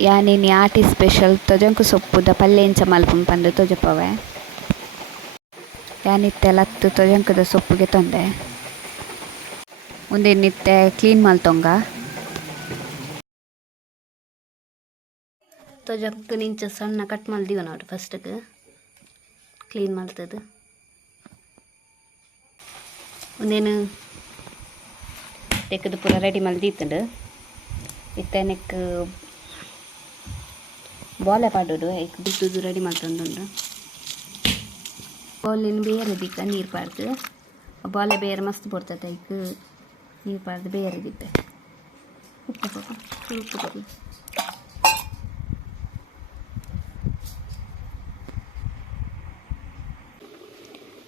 ಯಾನಿನಿ ಆಟಿ special ತೊಜಂಕು ಸೊಪ್ಪುದ ಪಲ್ಯ ಎಂಚ ಮಲ್ಪುಂಡು ಪಂದ್ ತೋಜಪವೆ ಯಾನಿತ್ತೆ ಲತ್ತು ತೊಜಂಕದ ಸೊಪ್ಪುಗೆ ತೊಂದೆ ಮುಂದೆ ನಿತ್ತೆ ಕ್ಲೀನ್ ಮಲ್ತೊಂಗ ತೊಜಕ್ ನಿಂಚ ಸಣ್ಣ ಕಟ್ ಮಲ್ದಿವ ನೋಡಿ ಫಸ್ಟ್ಗೆ ಕ್ಲೀನ್ ಮಲ್ತದು ಒಂದೇನು ತೆಕ್ಕದು ಪೂರ ರೆಡಿ ಮಲ್ದಿತ್ತುಂಡು ಇತ್ತ ಬಾಲೆ ಪಾಡೋಡು ಬಿತ್ತುದು ರೆಡಿ ಮಾಡ್ತೊಂದುಂಡು ಬಾಲಿನ ಬೇರೆ ದಿಕ್ಕ ನೀರು ಪಾಡ್ದು. ಬಾಲೆ ಬೇರೆ ಮಸ್ತ್ ಬರ್ತದೆ ಐಕ್ ನೀರು ಪಾಡ್ದು ಬೇರೆ ದಿತ್ತೆ ಉಪ್ಪು ಪಾಪ ಉಪ್ಪು ಕೊಡಿ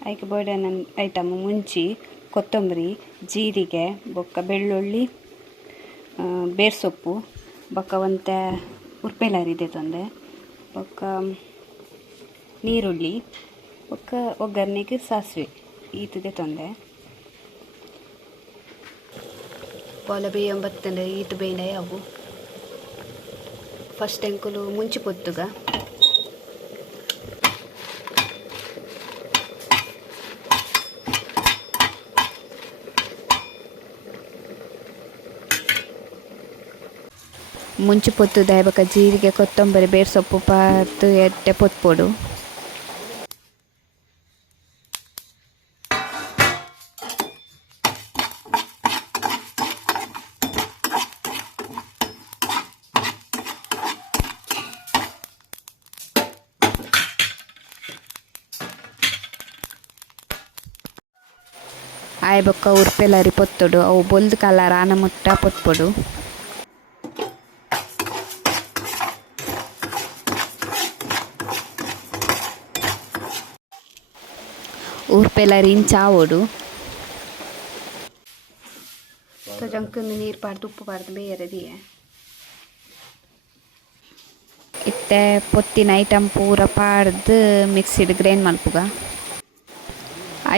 ಐಕ್ ಬೋರ್ಡನ್ ಐಟಮ್ ಮುಂಚಿ ಕೊತ್ತಂಬರಿ ಜೀರಿಗೆ ಬೊಕ್ಕ ಬೆಳ್ಳುಳ್ಳಿ ಆ, ಬೇರ್ ಸೊಪ್ಪು ಬೊಕ್ಕ ಒಂತ ಉರ್ಪೆಲಾರಿದೆ ತೊಂದೆ. ಬೊಕ್ಕ ನೀರುಳ್ಳಿ ಬೊಕ್ಕ ಒಗ್ಗರಣೆಗೆ ಸಾಸಿವೆ ಈತದೆ ತೊಂದೆ. ಪೋಲ ಬೇಯ ಈತ ಬೇಂಡ ಯಾವು ಫಸ್ಟ್ ಎಂಕುಲು ಮುಂಚಿ ಪೊತ್ತುಗ. ಮುಂಚೆ ಪೊತ್ತು ದಾಯಬಕ ಜೀರಿಗೆ, ಕೊತ್ತಂಬರಿ ಬೇರ್ ಸೊಪ್ಪು ಪಾತು ಎಟ್ಟೆ ಪೊತ್ಪೊಡು. ಆಯ್ ಬೊಕ್ಕ ಉರ್ಪೆಲರಿ ಪೊತ್ತೊಡು, ಅವು ಬೊಲ್ದು ಕಲರ್ ಆನ ಮುಟ್ಟ ಪೊತ್ಪೊಡು. ಊರ್ಪೆಲರಿ ಇಂಚಾವೋಡು ಜಂಕನ್ನು ನೀರು ಪಾಡ್ದು ಉಪ್ಪು ಪಾಡ್ದು ಬೇಯರದಿಯೆ ಇತ್ತೆ ಪೊತ್ತಿನ ಐಟಮ್ ಪೂರ ಪಾಡ್ದು ಮಿಕ್ಸಿಡ್ ಗ್ರೈಂಡ್ ಮಲ್ಪುಗ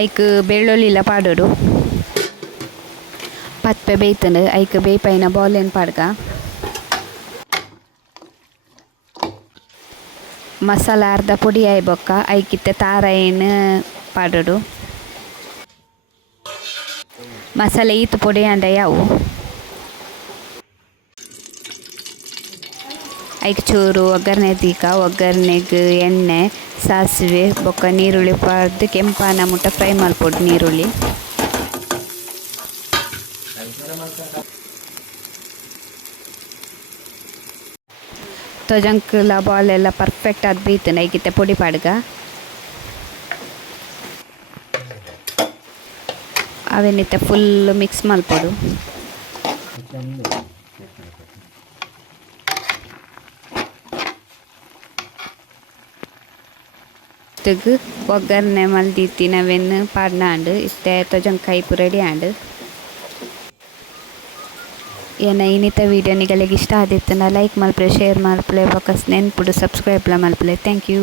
ಐಕ್ ಬೆಳ್ಳುಳ್ಳಿಲ ಪಾಡೋಡು. ಪತ್ಪೆ ಬೇಯ್ತಂಡು ಐಕ್ ಬೇಯ್ಪೈನ ಬಾಲೆನ್ ಪಾಡ್ಗ. ಮಸಾಲ ಅರ್ಧ ಪುಡಿ ಆಯ್ ಬೊಕ್ಕ ಐಕಿತ್ತೆ ತಾರ ಪಾಡೋಡು ಮಸಾಲೆ ಈತು ಪೊಡಿ ಅಂದ ಯಾವು? ಐಕ್ ಚೂರು ಒಗ್ಗರಣೆ ದೀಕ, ಒಗ್ಗರಣೆಗೆ ಎಣ್ಣೆ, ಸಾಸಿವೆ, ಬೊಕ್ಕ, ನೀರುಳ್ಳಿ, ಪಾಡ್ದು ಕೆಂಪಾನ ಮುಟ್ಟ ಫ್ರೈ ಮಾಡ್ಬೋದು ನೀರುಳ್ಳಿ. ತೊಜಂಕ್ಲ ಬಾಲ್ ಎಲ್ಲ ಪರ್ಫೆಕ್ಟ್ ಆದ್ ಬೀತ್ ನೈಗಿತ್ತೆ ಪುಡಿ ಪಾಡ್ಗ. ಅವೆನಿತ್ತೆ? ಫುಲ್ ಮಿಕ್ಸ್ ಮಲ್ಪೊಡು ತೆಗ್ ಒಗ್ಗರಣೆ ಮಲ್ದಿತ್ತಿನವೆನ್ ಪಾಡ್ನಾಂಡು ಇಷ್ಟೇ ತೊಜಂಕ್ ಕೈಪು ರೆಡಿ ಆಂಡ್. ಏನ, ಇನ್ನಿತ ವೀಡಿಯೋ ನಿಗಳಿಗೆ ಇಷ್ಟ ಆದಿತ್ತನ ಲೈಕ್ ಮಲ್ಪಲೆ ಶೇರ್ ಮಲ್ಪಲೆ ಬೊಕ್ಕ ನೆನ್ಪುಡು ಸಬ್ಸ್ಕ್ರೈಬ್ಲ ಮಲ್ಪಲೆ ಥ್ಯಾಂಕ್ ಯು